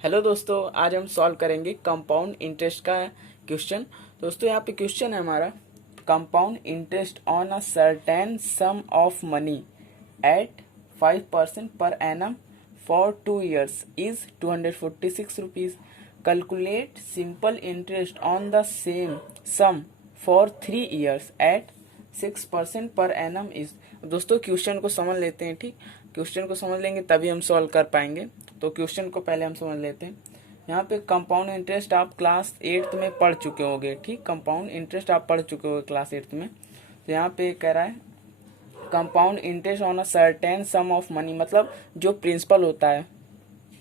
Hello दोस्तों, आज हम सॉल्व करेंगे कंपाउंड इंटरेस्ट का क्वेश्चन। दोस्तों यहाँ पे क्वेश्चन है हमारा, compound interest on a certain sum of money at 5% per annum for 2 years is 246 rupees. Calculate simple interest on the same sum for 3 years at 6% per annum is. दोस्तों question को समझ लेते हैं। ठीक, क्वेश्चन को समझ लेंगे तभी हम सॉल्व कर पाएंगे। तो क्वेश्चन को पहले हम समझ लेते हैं। यहाँ पे कंपाउंड इंटरेस्ट आप क्लास 8th में पढ़ चुके होंगे। ठीक, कंपाउंड इंटरेस्ट आप पढ़ चुके होंगे क्लास 8th में। तो यहाँ पे कह रहा है compound interest on a certain sum of money, मतलब जो प्रिंसिपल होता है,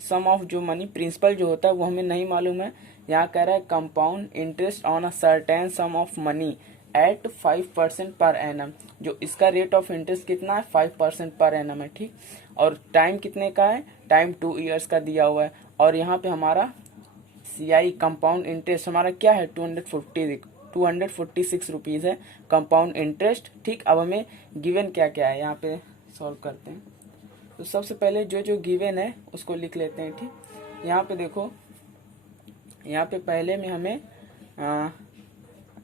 सम ऑफ जो मनी प्रिंसिपल जो होता है वो हमें नहीं मालूम है। यहाँ कह रहा है compound interest on a certain sum of money at 5% per annum. जो इसका रेट ऑफ इंटरेस्ट कितना है, 5% पर एनम है। ठीक, और टाइम कितने का है, टाइम 2 years का दिया हुआ है। और यहाँ पे हमारा CI कंपाउंड इंटरेस्ट हमारा क्या है, 246 रुपीज़ है कंपाउंड इंटरेस्ट। ठीक, अब हमें गिवन क्या क्या है यहाँ पे सॉल्व करते हैं। तो सबसे पहले जो जो गिवन है उसको लिख लेते हैं। ठीक, यहाँ पे देखो, यहाँ पे पहले में हमें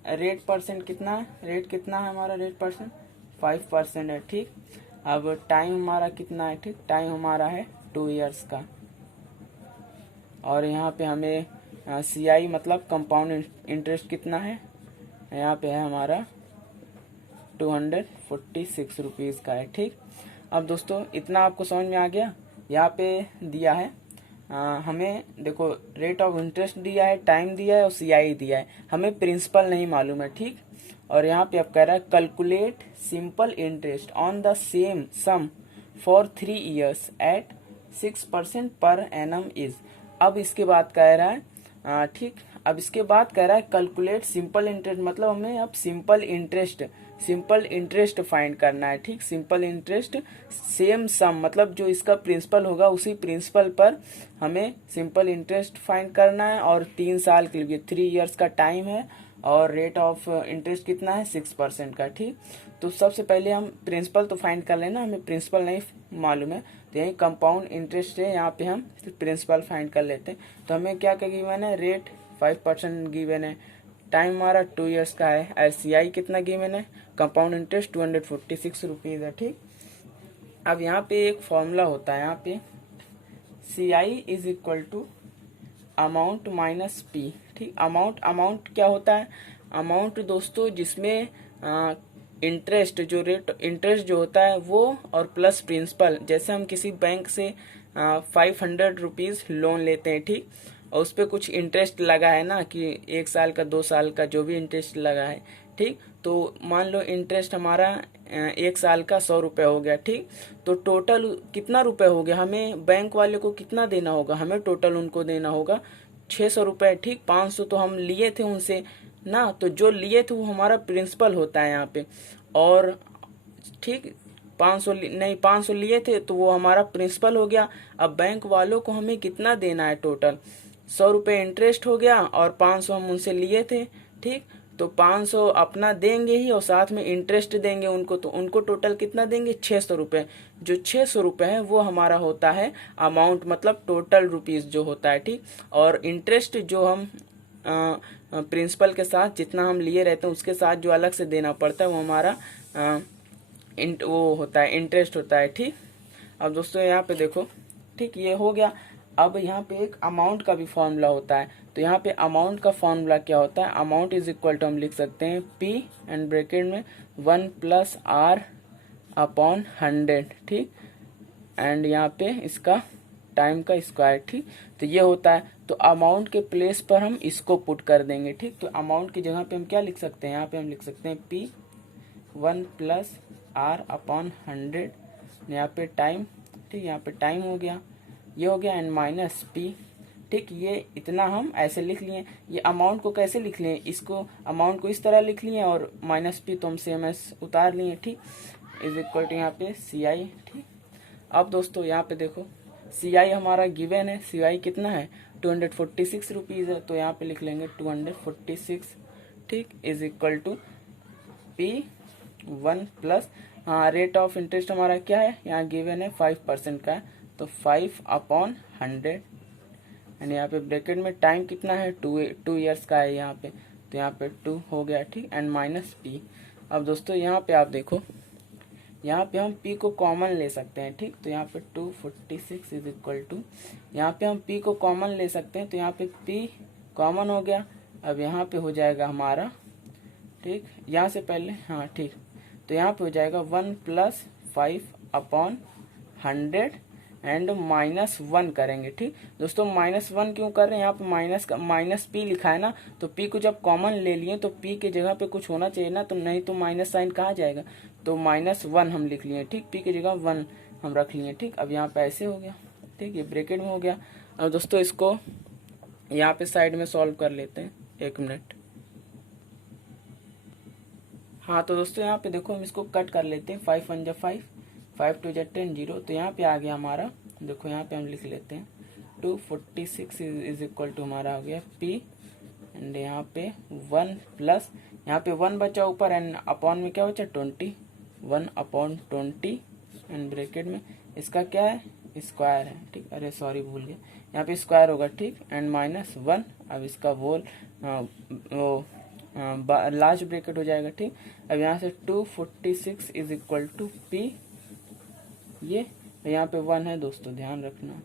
रेट परसेंट कितना है, रेट कितना है हमारा, रेट परसेंट 5% है। ठीक, अब टाइम हमारा कितना है, ठीक टाइम हमारा है 2 years का। और यहाँ पे हमें CI मतलब कंपाउंड इंटरेस्ट कितना है, यहाँ पे है हमारा 246 रुपीज़ का है। ठीक, अब दोस्तों इतना आपको समझ में आ गया। यहाँ पे दिया है हमें देखो, रेट ऑफ इंटरेस्ट दिया है, टाइम दिया है और CI दिया है, हमें प्रिंसिपल नहीं मालूम है। ठीक, और यहाँ पे अब कह रहा है calculate simple interest on the same sum for 3 years at 6% per annum is. अब इसके बाद कह रहा है ठीक, अब इसके बाद कह रहा है कैलकुलेट सिंपल इंटरेस्ट, मतलब हमें अब सिंपल इंटरेस्ट फाइंड करना है। ठीक, सिंपल इंटरेस्ट सेम सम, मतलब जो इसका प्रिंसिपल होगा उसी प्रिंसिपल पर हमें सिंपल इंटरेस्ट फाइंड करना है। और 3 साल के लिए 3 years का टाइम है और रेट ऑफ इंटरेस्ट कितना है, 6% का। ठीक, तो सबसे पहले हम प्रिंसिपल तो फाइंड कर लेना, हमें प्रिंसिपल नहीं मालूम है, तो यही कंपाउंड इंटरेस्ट है, यहाँ पे हम प्रिंसिपल फाइंड कर लेते हैं। तो हमें क्या क्या गिवन है, रेट 5% गिवन है, टाइम हमारा 2 years का है, और CI कितना गिवन है, कंपाउंड इंटरेस्ट 246 रुपीज़ है। ठीक, अब यहाँ पे एक फॉर्मूला होता है, यहाँ पे CI is equal to amount minus P। ठीक, अमाउंट क्या होता है, अमाउंट दोस्तों जिसमें इंटरेस्ट जो रेट इंटरेस्ट जो होता है वो और प्लस प्रिंसिपल। जैसे हम किसी बैंक से 500 रुपीज़ लोन लेते हैं। ठीक, और उस पर कुछ इंटरेस्ट लगा है ना, कि 1 साल का 2 साल का जो भी इंटरेस्ट लगा है। ठीक, तो मान लो इंटरेस्ट हमारा 1 साल का 100 रुपये हो गया। ठीक, तो टोटल कितना रुपए हो गया, हमें बैंक वाले को कितना देना होगा, हमें टोटल उनको देना होगा 600 रुपये। ठीक, 500 तो हम लिए थे उनसे ना, तो जो लिए थे वो हमारा प्रिंसिपल होता है यहाँ पे। और ठीक, 500 नहीं, 500 लिए थे तो वो हमारा प्रिंसिपल हो गया। अब बैंक वालों को हमें कितना देना है, टोटल 100 रुपये इंटरेस्ट हो गया और 500 हम उनसे लिए थे। ठीक, तो 500 अपना देंगे ही और साथ में इंटरेस्ट देंगे उनको, तो उनको टोटल कितना देंगे, 600 रुपये। जो 600 रुपये है वो हमारा होता है अमाउंट, मतलब टोटल रुपीज़ जो होता है। ठीक, और इंटरेस्ट जो हम प्रिंसिपल के साथ जितना हम लिए रहते हैं उसके साथ जो अलग से देना पड़ता है वो हमारा वो होता है, इंटरेस्ट होता है। ठीक, अब दोस्तों यहाँ पे देखो, ठीक ये हो गया। अब यहाँ पे एक अमाउंट का भी फॉर्मूला होता है, तो यहाँ पे अमाउंट का फॉर्मूला क्या होता है, अमाउंट इज इक्वल टू हम लिख सकते हैं P एंड ब्रैकेट में 1 + R अपॉन 100। ठीक, एंड यहाँ पे इसका टाइम का स्क्वायर। ठीक, तो ये होता है, तो अमाउंट के प्लेस पर हम इसको पुट कर देंगे। ठीक, तो अमाउंट की जगह पे हम क्या लिख सकते हैं, यहाँ पे हम लिख सकते हैं P 1 + R अपॉन 100, यहाँ पे टाइम। ठीक, यहाँ पे टाइम हो गया, ये हो गया, एंड माइनस P। ठीक, ये इतना हम ऐसे लिख लिए। ये अमाउंट को कैसे लिख लिए, इसको अमाउंट को इस तरह लिख लिए और माइनस P तो हम CMS उतार लिए। ठीक, इज इक्वल टू यहाँ पे CI। ठीक, अब दोस्तों यहाँ पे देखो, CI हमारा गिवन है, CI कितना है, 246 रुपीज़ है, तो यहाँ पे लिख लेंगे 246। ठीक, इज इक्वल टू P1 + हाँ रेट ऑफ इंटरेस्ट हमारा क्या है, यहाँ गिवन है 5% का है, तो 5 अपॉन 100। एंड यहाँ पे ब्रैकेट में टाइम कितना है, 2 ईयर्स का है यहाँ पे, तो यहाँ पे 2 हो गया, ठीक, एंड माइनस पी। अब दोस्तों यहाँ पे आप देखो, यहाँ पे हम p को कॉमन ले सकते हैं, ठीक, तो यहाँ पे 246 इज इक्वल टू, यहाँ पे हम p को कॉमन ले सकते हैं, तो यहाँ पे p कॉमन हो गया। अब यहाँ पे हो जाएगा हमारा, ठीक, यहाँ से पहले, हाँ ठीक, तो यहाँ पे हो जाएगा 1 + 5/100 एंड -1 करेंगे, ठीक दोस्तों। -1 क्यों कर रहे हैं, यहाँ पे माइनस p लिखा है ना, तो p को जब कॉमन ले लिए तो p के जगह पे कुछ होना चाहिए ना, तो नहीं तो माइनस साइन कहाँ जाएगा, तो -1 हम लिख लिए, ठीक, p की जगह 1 हम रख लिए, ठीक। अब यहाँ पे ऐसे हो गया, ठीक, ये ब्रैकेट में हो गया। अब दोस्तों इसको यहाँ पे साइड में सॉल्व कर लेते हैं, 1 मिनट। हाँ तो दोस्तों यहाँ पे देखो हम इसको कट कर लेते हैं, 5 1 जा 5, 5 2 जा 10, 0, तो यहाँ पे आ गया हमारा, देखो यहाँ पे हम लिख लेते हैं 246 इज इक्वल टू हमारा हो गया p, एंड यहाँ पे 1 प्लस, यहाँ पे 1 बचा ऊपर एंड अपॉन में क्या बचा 20, 1/20 एंड ब्रैकेट में इसका क्या है, स्क्वायर है, ठीक, अरे सॉरी भूल गया, यहाँ पे स्क्वायर होगा, ठीक, एंड -1। अब इसका वो लास्ट ब्रैकेट हो जाएगा, ठीक। अब यहाँ से 246 इज इक्वल टू p, ये यहाँ पे 1 है दोस्तों, ध्यान रखना,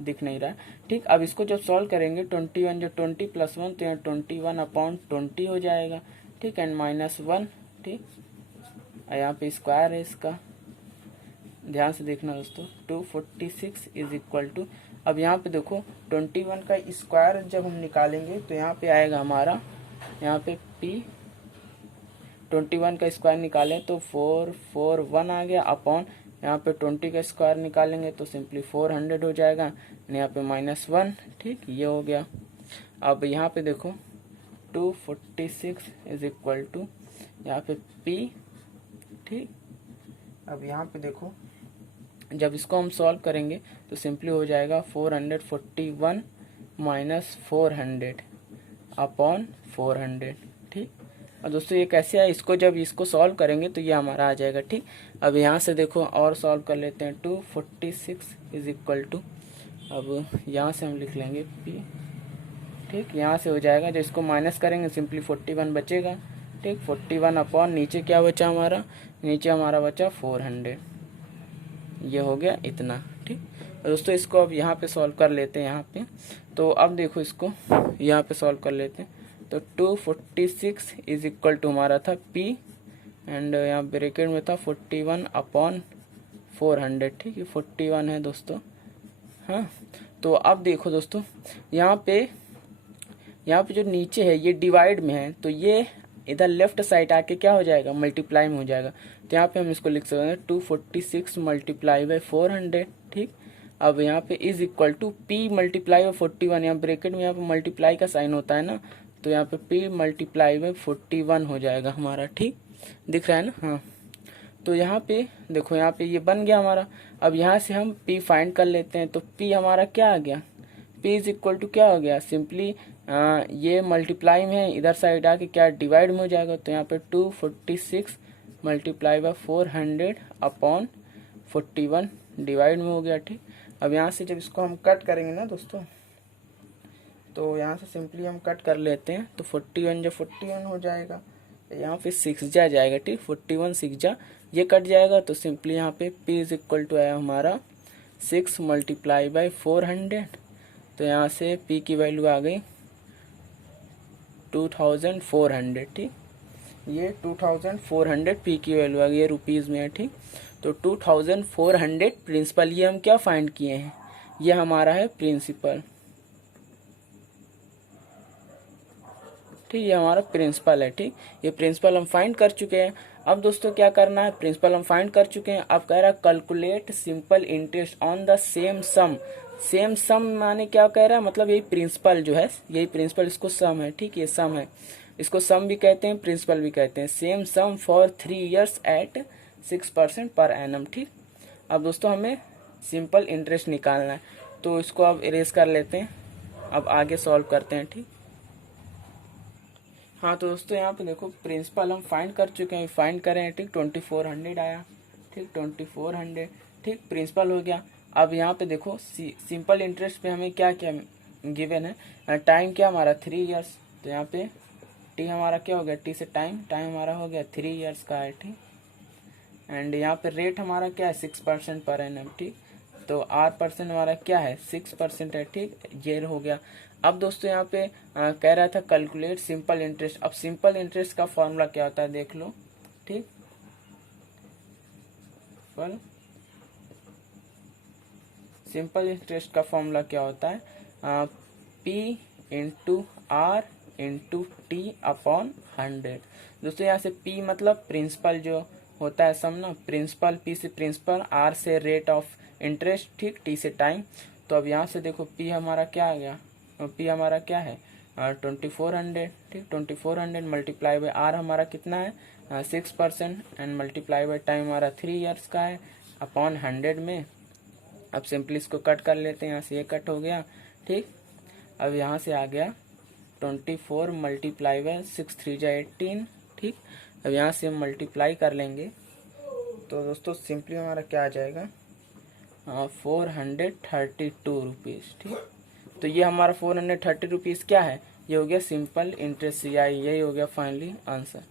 दिख नहीं रहा, ठीक। अब इसको जब सॉल्व करेंगे 21 जो 20 + 1 तो यहाँ 21/20 हो जाएगा, ठीक, एंड -1, ठीक, यहाँ पे स्क्वायर है इसका, ध्यान से देखना दोस्तों। 246 इज इक्वल टू, अब यहाँ पे देखो 21 का स्क्वायर जब हम निकालेंगे तो यहाँ पे आएगा हमारा, यहाँ पे p, 21 का स्क्वायर निकालें तो 441 आ गया, अपॉन यहाँ पे 20 का स्क्वायर निकालेंगे तो सिंपली 400 हो जाएगा, यहाँ पे -1, ठीक, ये हो गया। अब यहाँ पे देखो 246 इज इक्वल टू, यहाँ पे p, ठीक। अब यहाँ पे देखो जब इसको हम सॉल्व करेंगे तो सिंपली हो जाएगा 441 - 400 अपॉन 400, ठीक। और दोस्तों ये कैसे है, इसको जब इसको सॉल्व करेंगे तो ये हमारा आ जाएगा, ठीक। अब यहाँ से देखो और सॉल्व कर लेते हैं, 246 इज इक्वल टू, अब यहाँ से हम लिख लेंगे p, ठीक, यहाँ से हो जाएगा, जब इसको माइनस करेंगे सिंपली 41 बचेगा, ठीक, 41 अपॉन नीचे क्या बचा हमारा, नीचे हमारा बचा 400, ये हो गया इतना, ठीक। दोस्तों इसको अब यहाँ पे सॉल्व कर लेते हैं, यहाँ पे तो अब देखो इसको यहाँ पे सॉल्व कर लेते हैं, तो 246 इज इक्वल टू हमारा था p, एंड यहाँ ब्रैकेट में था 41/400, ठीक है, 41 है दोस्तों, हाँ। तो अब देखो दोस्तों यहाँ पे जो नीचे है ये डिवाइड में है, तो ये इधर लेफ्ट साइड आके क्या हो जाएगा, मल्टीप्लाई में हो जाएगा, तो यहाँ पे हम इसको लिख सकते हैं 246 × 400, ठीक। अब यहाँ पे इज इक्वल टू p × 41, यहाँ ब्रैकेट में यहाँ पे मल्टीप्लाई का साइन होता है ना, तो यहाँ पे p × 41 हो जाएगा हमारा, ठीक, दिख रहा है ना, हाँ। तो यहाँ पे देखो, यहाँ पे ये बन गया हमारा। अब यहाँ से हम p फाइंड कर लेते हैं, तो p हमारा क्या आ गया, p इज इक्वल टू क्या हो गया, सिंपली ये मल्टीप्लाई में है, इधर साइड आके क्या डिवाइड में हो जाएगा, तो यहाँ पे 246 × 400 अपॉन 41 डिवाइड में हो गया, ठीक। अब यहाँ से जब इसको हम कट करेंगे ना दोस्तों, तो यहाँ से सिंपली हम कट कर लेते हैं, तो 41 जो 41 हो जाएगा, यहाँ पे 6 जा जाएगा, ठीक, 41 6 जा ये कट जाएगा, तो सिंपली यहाँ पे p इज इक्वल टू आया हमारा 6 × 400, तो यहाँ से p की वैल्यू आ गई 2400, ठीक, ये 2400 p की वैल्यू आ गई, ये रुपीज़ में है, ठीक। तो 2400 प्रिंसिपल, ये हम क्या फाइंड किए हैं, ये हमारा है प्रिंसिपल, ठीक, ये हमारा प्रिंसिपल है, ठीक, ये प्रिंसिपल हम फाइंड कर चुके हैं। अब दोस्तों क्या करना है, प्रिंसिपल हम फाइंड कर चुके हैं, अब कह रहा है calculate simple interest on the same sum. Same sum माने क्या कह रहा है, मतलब यही प्रिंसिपल जो है, यही प्रिंसिपल, इसको सम है, ठीक, ये सम है, इसको सम भी कहते हैं, प्रिंसिपल भी कहते हैं। Same sum for 3 years at 6% per annum, ठीक। अब दोस्तों हमें सिंपल इंटरेस्ट निकालना है, तो इसको अब इरेज कर लेते हैं, अब आगे सॉल्व करते हैं, ठीक। हाँ तो दोस्तों यहाँ पे देखो प्रिंसिपल हम फाइंड कर चुके हैं, फाइंड करें, ठीक, 2400 आया, ठीक, 2400, ठीक, प्रिंसिपल हो गया। अब यहाँ पे देखो सिंपल इंटरेस्ट पे हमें क्या क्या गिवन है। टाइम क्या हमारा 3 ईयर्स, तो यहाँ पे टी हमारा क्या हो गया, टी से टाइम हमारा हो गया 3 ईयर्स का है, ठीक। एंड यहाँ पे रेट हमारा क्या है 6% पर एनम, ठीक। तो R% हमारा क्या है 6% है, ठीक, ये हो गया। अब दोस्तों यहाँ पे कह रहा था कैलकुलेट सिंपल इंटरेस्ट। अब सिंपल इंटरेस्ट का फॉर्मूला क्या होता है देख लो, ठीक। सिंपल इंटरेस्ट का फॉर्मूला क्या होता है, P into R into T upon 100। दोस्तों यहाँ से P मतलब प्रिंसिपल जो होता है सम ना, प्रिंसिपल, P से प्रिंसिपल, R से रेट ऑफ इंटरेस्ट, ठीक, T से टाइम। तो अब यहाँ से देखो P हमारा क्या आ गया, P हमारा क्या है 2400, ठीक। 2400 मल्टीप्लाई बाई R हमारा कितना है 6% एंड मल्टीप्लाई बाई टाइम हमारा 3 ईयर्स का है अपॉन 100 में। अब सिंपली इसको कट कर लेते हैं, यहाँ से ये कट हो गया, ठीक। अब यहाँ से आ गया 24 मल्टीप्लाई बाई 6 3 जा 18, ठीक। अब यहाँ से हम मल्टीप्लाई कर लेंगे तो दोस्तों सिंपली हमारा क्या आ जाएगा 432 रुपीज़, ठीक। तो ये हमारा 430 रुपीज़ क्या है, ये हो गया सिंपल इंटरेस्ट CI, यही हो गया फाइनली आंसर।